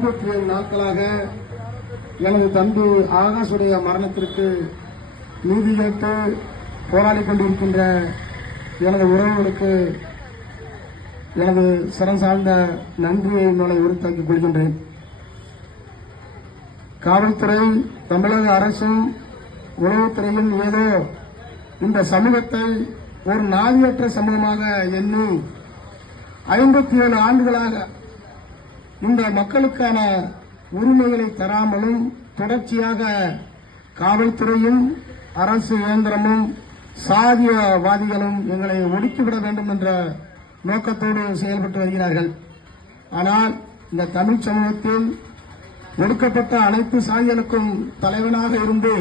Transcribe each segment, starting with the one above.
27 நாட்களாக எனது தம்பி ஆகாஷுடைய மரணத்திற்கு நீதி கேட்டு போராடிக் கொண்டிருக்கின்ற எனது உறவுகளுக்கு எனது சிரம் சார்ந்த நன்றியை நாளை உறுத்தாக்கிக் கொள்கின்றேன். காவல்துறை, தமிழக அரசும் உளவுத்துறையும் ஏதோ இந்த சமூகத்தை ஒரு நாதியற்ற சமூகமாக எண்ணி 57 ஆண்டுகளாக இந்த மக்களுக்கான உரிமைகளை தராமலும் தொடர்ச்சியாக காவல்துறையும் அரசு இயந்திரமும் சாதியவாதிகளும் எங்களை ஒடுக்கிவிட வேண்டும் என்ற நோக்கத்தோடு செயல்பட்டு வருகிறார்கள். ஆனால் இந்த தமிழ் சமூகத்தில் ஒடுக்கப்பட்ட அனைத்து சாதிகளுக்கும் தலைவனாக இருந்து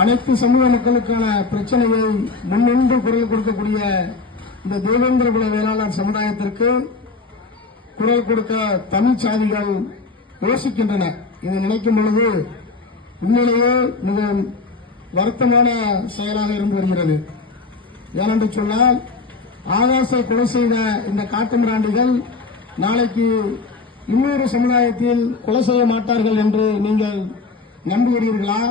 அனைத்து சமூக மக்களுக்கான பிரச்சனையை முன்னின்று குரல் கொடுக்கக்கூடிய இந்த தேவேந்திர குல வேளாளர் சமுதாயத்திற்கு குரல் கொடுக்க தமிழ் சாதிகள் யோசிக்கின்றன. இதை நினைக்கும் பொழுது உண்மையிலேயே மிக வருத்தமான செயலாக இருந்து வருகிறது. ஏனென்று சொன்னால், ஆகாசை கொலை செய்த இந்த காட்டுமிராண்டிகள் நாளைக்கு இன்னொரு சமுதாயத்தில் கொலை செய்ய மாட்டார்கள் என்று நீங்கள் நம்புகிறீர்களா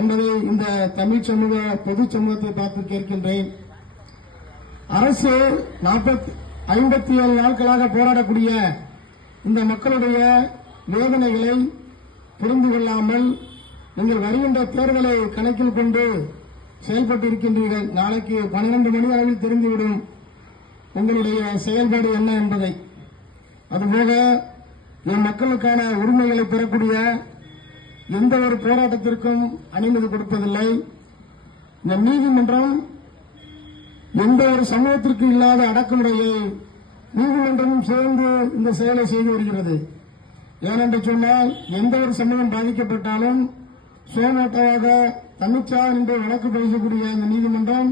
என்பதை இந்த தமிழ் சமூக பொது சமூகத்தை பார்த்து கேட்கின்றேன். அரசு 57 நாட்களாக போராடக்கூடிய இந்த மக்களுடைய வேதனைகளை புரிந்து கொள்ளாமல் நீங்கள் வருகின்ற தேர்தலை கணக்கில் கொண்டு செயல்பட்டு இருக்கின்றீர்கள். நாளைக்கு 12 மணி அளவில் தெரிந்துவிடும் உங்களுடைய செயல்பாடு என்ன என்பதை. அதுபோக என் மக்களுக்கான உரிமைகளை பெறக்கூடிய எந்த ஒரு போராட்டத்திற்கும் அனுமதி கொடுப்பதில்லை. இந்த நீதிமன்றம் எந்த ஒரு சமூகத்திற்கு இல்லாத அடக்குமுறையை நீதிமன்றமும் சேர்ந்து இந்த செயலை செய்து வருகிறது. ஏனென்று சொன்னால், எந்த ஒரு சமூகம் பாதிக்கப்பட்டாலும் சோமோட்டோவாக தன்னிச்சா என்று வழக்கு பேசக்கூடிய இந்த நீதிமன்றம்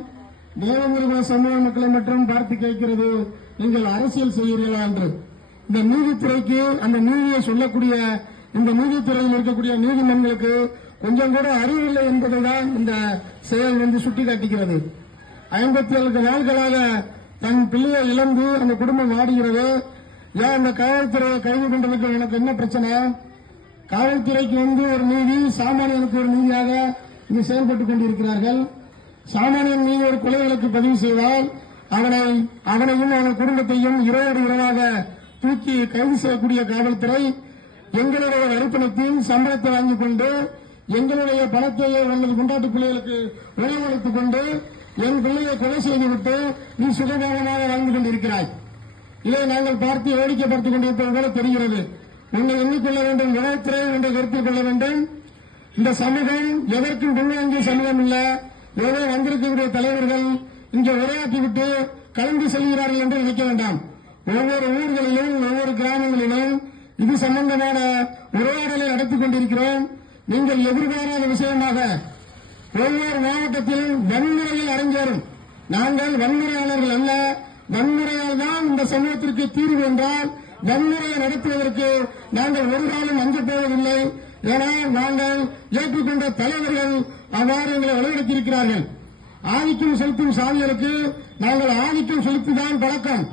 தேவேந்திர சமூக மக்களை மட்டும் பார்த்து கேட்கிறது, நீங்கள் அரசியல் செய்கிறீர்களா என்று. இந்த நீதித்துறைக்கு அந்த நீதியை சொல்லக்கூடிய இந்த நீதித்துறையில் இருக்கக்கூடிய நீதிமன்றங்களுக்கு கொஞ்சம் கூட அறிவில்லை என்பதை தான் இந்த செயல் சுட்டிக்காட்டுகிறது. 57 நாட்களாக தன் பிள்ளையை இழந்து அந்த குடும்பம் வாடுகிறது. ஏன் அந்த காவல்துறையை கைது கொண்டதுக்கு எனக்கு என்ன பிரச்சனை? காவல்துறைக்கு ஒரு நீதி, சாமானியனுக்கு ஒரு நீதியாக இங்கு செயல்பட்டுக் கொண்டிருக்கிறார்கள். சாமானியன் மீது ஒரு கொலை வழக்கு பதிவு செய்தால் அவனையும் அவன் குடும்பத்தையும் இரவோடு இரவாக தூக்கி கைது செய்யக்கூடிய காவல்துறை எங்களுடைய வரிப்பணத்தில் சம்பளத்தை வாங்கிக் கொண்டு எங்களுடைய பணத்தை அல்லது கொண்டாட்டு பிள்ளைகளுக்கு உணவளித்துக் கொண்டு என் பிள்ளையை கொலை செய்துவிட்டு நீ சுகபோகமாக வாழ்ந்து கொண்டிருக்கிறாய். இதை நாங்கள் பார்த்து வேடிக்கைப்படுத்திக் கொண்டிருப்பது போல தெரிகிறது. உன்னை எண்ணிக்கொள்ள வேண்டும், உணவுத்துறை ஒன்றை கருத்தில் கொள்ள வேண்டும். இந்த சமூகம் எதற்கும் பின்வாங்கிய சமூகம் இல்ல. ஏதோ வந்திருக்கக்கூடிய தலைவர்கள் இங்கே உரையாற்றிவிட்டு கலந்து செல்கிறார்கள் என்று நினைக்க வேண்டாம். ஒவ்வொரு ஊர்களிலும் ஒவ்வொரு கிராமங்களிலும் இது சம்பந்தமான உரையாடலை நடத்திக் கொண்டிருக்கிறோம். நீங்கள் எதிர்பாராத விஷயமாக ஒவ்வொரு மாவட்டத்திலும் வன்முறையில் அரங்கேறும். நாங்கள் வன்முறையாளர்கள் அல்ல, வன்முறையால் தான் இந்த சமூகத்திற்கு தீர்வு என்றால் வன்முறையை நடத்துவதற்கு நாங்கள் ஒரு காலம் அஞ்சப் போவதில்லை. ஏனால் நாங்கள் ஏற்றுக்கொண்ட தலைவர்கள் அவ்வாறு எங்களை வழிநடத்தியிருக்கிறார்கள். ஆதிக்கம் செலுத்தும் சாதிகளுக்கு நாங்கள் ஆதிக்கம் செலுத்திதான் பழக்கம்.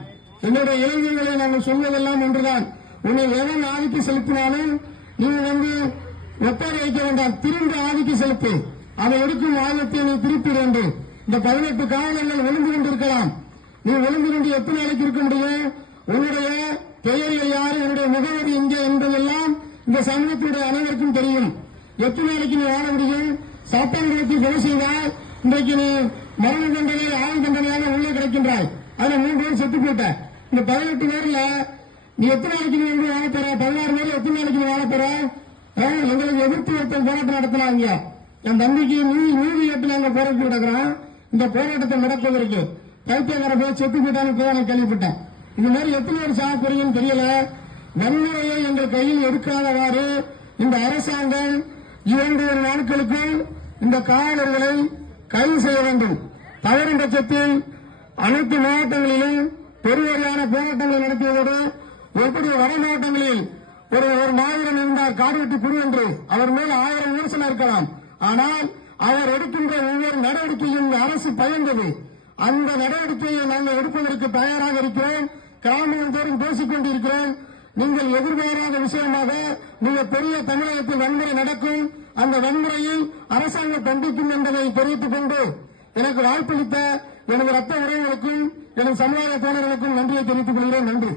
என்னுடைய இளைஞர்களை நாங்கள் சொல்வதெல்லாம் ஒன்றுதான். உன்னை எவன் ஆதிக்கம் செலுத்தினாலும் நீ ஒப்பாரி வைக்க வேண்டாம், திரும்ப ஆதிக்கம் செலுத்து. அதை எடுக்கும் ஆயுதத்தை நீ திருப்பி வேண்டும். இந்த 18 காவலர்கள் ஒளிந்து கொண்டிருக்கலாம். நீ ஒளிந்து கொண்டு எத்தனை நாளைக்கு இருக்க முடியும்? உன்னுடைய பெயர்கள் யாரு, என்னுடைய முகவரி எங்கே என்பதெல்லாம் இந்த சமூகத்துடைய அனைவருக்கும் தெரியும். எத்தனை நாளைக்கு நீ வாழ முடியும்? சாப்பாடு நிறுத்தி கொலை செய்தால் இன்றைக்கு நீ மரண தண்டனை, ஆயுள் தண்டனையாக உள்ளே கிடைக்கின்றாய். அதுல 3 பேர் செத்து போட்ட. இந்த 18 பேர்ல நீ எத்தனை நாளைக்கு நீ வாழ போற? 16 பேர் எத்தனை நாளைக்கு நீ வாழ போற? எங்களுக்கு எதிர்த்து ஒருத்தன் போராட்டம் நடத்தினாங்க. என் தம்பிக்கு நீதி கேட்டு நாங்க போராட்டம் நடக்கிறோம். இந்த போராட்டத்தை நடப்பதற்கு பைத்தியக்கார போய் செத்து போயிட்டான்னு நான் கேள்விப்பட்டேன். இது மாதிரி எத்தனை பேர் சாக போறீங்கன்னு தெரியல. வன்முறையை எங்கள் கையில் எடுக்காதவாறு இந்த அரசாங்கம் 2 நாட்களுக்குள் இந்த காவலர்களை கைது செய்ய வேண்டும். தவறும் பட்சத்தில் அனைத்து மாவட்டங்களிலும் பெருவாரியான போராட்டங்களை நடத்தியதோடு, எப்படி வட மாவட்டங்களில் ஒரு மாவீரன் இருந்தார் காடுவெட்டி குரு என்று, அவர் மேல் 1000 விமர்சனம் இருக்கலாம். ஆனால் அவர் எடுக்கின்ற ஒவ்வொரு நடவடிக்கையும் அரசு பயந்தது. அந்த நடவடிக்கையை நாங்கள் எடுப்பதற்கு தயாராக இருக்கிறோம். கிராமம் தோறும் பேசிக் கொண்டிருக்கிறோம். நீங்கள் எதிர்பாராத விஷயமாக மிக பெரிய தமிழகத்தில் வன்முறை நடக்கும். அந்த வன்முறையில் அரசாங்கம் கண்டிக்கும் என்பதை தெரிவித்துக் கொண்டு எனக்கு வாய்ப்பளித்த எனது ரத்த உறவுகளுக்கும் எனது சமுதாய தோழர்களுக்கும் நன்றியை தெரிவித்துக் கொள்கிறேன். நன்றி.